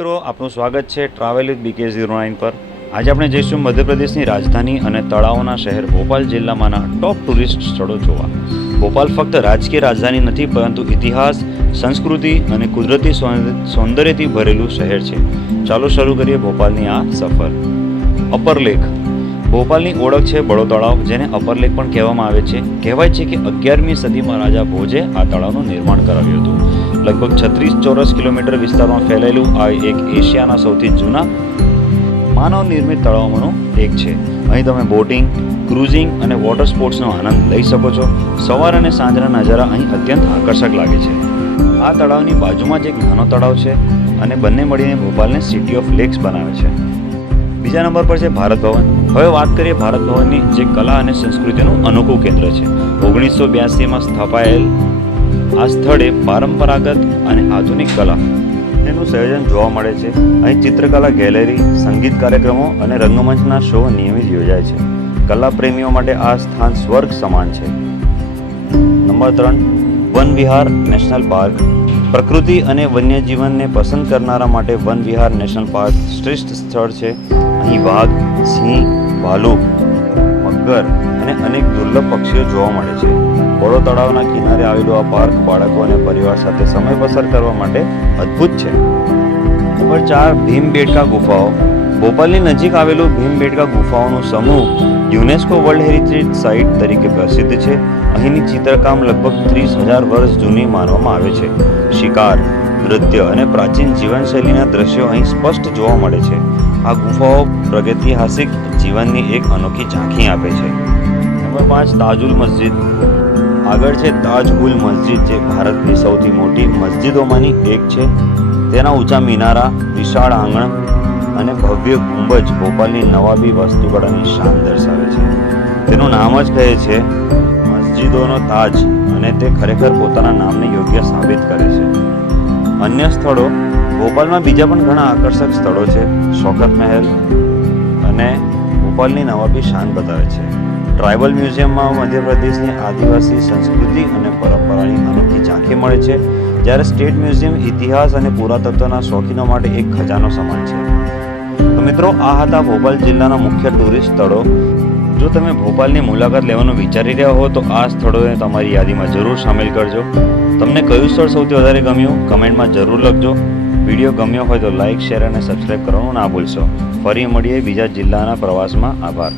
મિત્રો, આપનું સ્વાગત છે ટ્રાવેલ વિથ BK09 પર। આજે આપણે જઈશું મધ્યપ્રદેશની રાજધાની અને તળાવોના શહેર ભોપાલ જિલ્લામાંના ટોપ ટુરિસ્ટ સ્થળો જોવા। ભોપાલ ફક્ત રાજકીય રાજધાની નથી, પરંતુ ઇતિહાસ, સંસ્કૃતિ અને કુદરતી સૌંદર્યથી ભરેલું શહેર છે। ચાલો શરૂ કરીએ ભોપાલની આ સફર। અપર લેક ભોપાલની ઓળખ છે બડો તળાવ, જેને અપર લેક પણ કહેવામાં આવે છે। કહેવાય છે કે 11મી સદીમાં રાજા ભોજે આ તળાવનું નિર્માણ કરાવ્યું હતું। લગભગ 36 ચોરસ કિલોમીટર વિસ્તારમાં ફેલાયેલું આ એક એશિયાના સૌથી જૂના માનવ નિર્મિત તળાવોમાંનું એક છે। અહીં તમે બોટિંગ, ક્રુઝિંગ અને વોટર સ્પોર્ટ્સનો આનંદ લઈ શકો છો। સવાર અને સાંજના નજારા અહીં અત્યંત આકર્ષક લાગે છે। આ તળાવની બાજુમાં જ એક નાનો તળાવ છે અને બંને મળીને ભોપાલને સિટી ઓફ લેક્સ બનાવે છે। બીજા નંબર પર છે ભારત ભવન। હવે વાત કરીએ ભારત ભવનની, જે કલા અને સંસ્કૃતિનું અનોખું કેન્દ્ર છે। 1982માં સ્થાપાયેલ આ સ્થળે પરંપરાગત અને આધુનિક કલા એનું સંયોજન જોવા મળે છે। અહીં ચિત્રકલા ગેલેરી, સંગીત કાર્યક્રમો અને રંગમંચના શો નિયમિત યોજાય છે। કલા પ્રેમીઓ માટે આ સ્થાન સ્વર્ગ સમાન છે। નંબર 3, વન વિહાર નેશનલ પાર્ક। પ્રકૃતિ અને વન્યજીવનને પસંદ કરનારા માટે વન વિહાર નેશનલ પાર્ક શ્રેષ્ઠ સ્થળ છે। અહીં વાઘ, સિંહ, ભાલુક, મગર અને અનેક દુર્લભ પક્ષીઓ જોવા મળે છે। બડો તળાવના કિનારે આવેલું આ પાર્ક બાળકો અને પરિવાર સાથે સમય પસાર કરવા માટે અદ્ભુત છે। નંબર 4, ભીમબેટકા ગુફાઓ। ભોપાલની નજીક આવેલું ભીમબેટકા ગુફાઓનો સમૂહ યુનેસ્કો વર્લ્ડ હેરિટેજ સાઇટ તરીકે પ્રસિદ્ધ છે। અહીંની ચિત્રકામ લગભગ 30,000 વર્ષ જૂની માનવામાં આવે છે। શિકાર, નૃત્ય અને પ્રાચીન જીવનશૈલીના દ્રશ્યો અહીં સ્પષ્ટ જોવા મળે છે। આ ગુફાઓ પ્રાગૈતિહાસિક જીવનની એક અનોખી ઝાંખી આપે છે। નંબર 5, તાજુલ મસ્જિદ। આગળ છે તાજ-ઉલ મસ્જિદ, જે ભારતની સૌથી મોટી મસ્જિદોમાંની એક છે। તેના ઊંચા મિનારા, વિશાળ આંગણ અને ભવ્ય ગુંબજ ભોપાલની નવાબી વાસ્તુકળાની શાન દર્શાવે છે। તેનું નામ જ કહે છે મસ્જિદોનો તાજ, અને તે ખરેખર પોતાના નામને યોગ્ય સાબિત કરે છે। અન્ય સ્થળો ભોપાલમાં બીજા પણ ઘણા આકર્ષક સ્થળો છે। શૌકત મહેલ અને ભોપાલની નવાબી શાન બતાવે છે। ટ્રાઇબલ મ્યુઝિયમમાં મધ્યપ્રદેશની આદિવાસી સંસ્કૃતિ અને પરંપરાની અનોખી ઝાંખી મળે છે, જ્યારે સ્ટેટ મ્યુઝિયમ ઇતિહાસ અને પુરાતત્વના શોખીનો માટે એક ખજાનો સમાન છે। તો મિત્રો, આ હતા ભોપાલ જિલ્લાના મુખ્ય ટુરિસ્ટ સ્થળો। જો તમે ભોપાલની મુલાકાત લેવાનું વિચારી રહ્યા હો તો આ સ્થળોને તમારી યાદીમાં જરૂર સામેલ કરજો। તમને કયું સ્થળ સૌથી વધારે ગમ્યું, કમેન્ટમાં જરૂર લખજો। વિડીયો ગમ્યો હોય તો લાઇક, શેર અને સબસ્ક્રાઇબ કરવાનું ના ભૂલશો। ફરી મળીએ બીજા જિલ્લાના પ્રવાસમાં। આભાર।